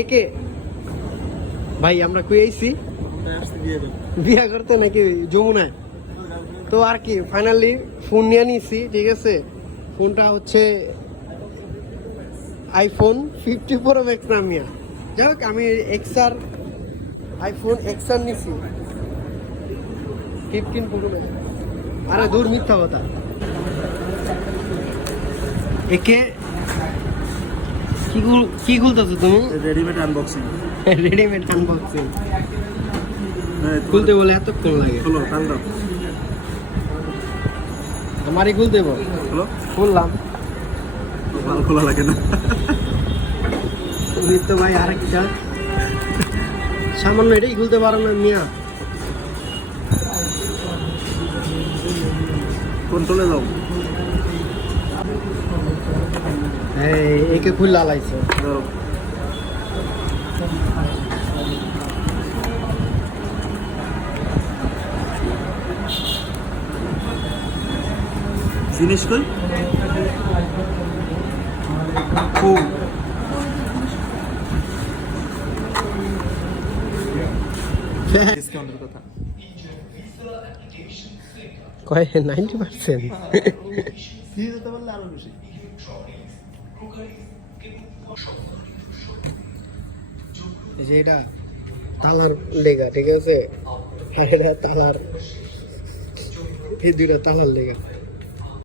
একে ভাই আমরা কই আইছি বিয়া করতে নাকি যমুনায়। তো আর কি ফাইনালি ফোন নিয়ে নিয়েছি, ঠিক আছে। ফোনটা হচ্ছে আইফোন 50 প্রো ম্যাক্স নাম নিয়ে। যাই হোক আমি এক্সআর আইফোন এক্সআর নিছি 15 প্রো ম্যাক্স। আরে দূর মিথ্যা কথা। একে কি খুলতেছো তুমি? Readymade unboxing. রেডিমেড আনবক্সিং খুলতে বলে এতক্ষণ লাগে? হলো টান্দা আমারই খুলতে বল। হলো খুললাম, মাল খোলা লাগে না। তো ভাই আরেকটা সামান্য এটাই খুলতে পারো না মিয়া। কন্ট্রোলে যাও। এই একে খুললা লাইছে। জিনিস কই ডিসকাউন্টের কথা কয় 90%? ফ্রি দিতে পারলে আরো বেশি। এই যে এটা তালার লেগা, ঠিক আছে, আর এটা তালার, এই দুইটা তালার লেগা।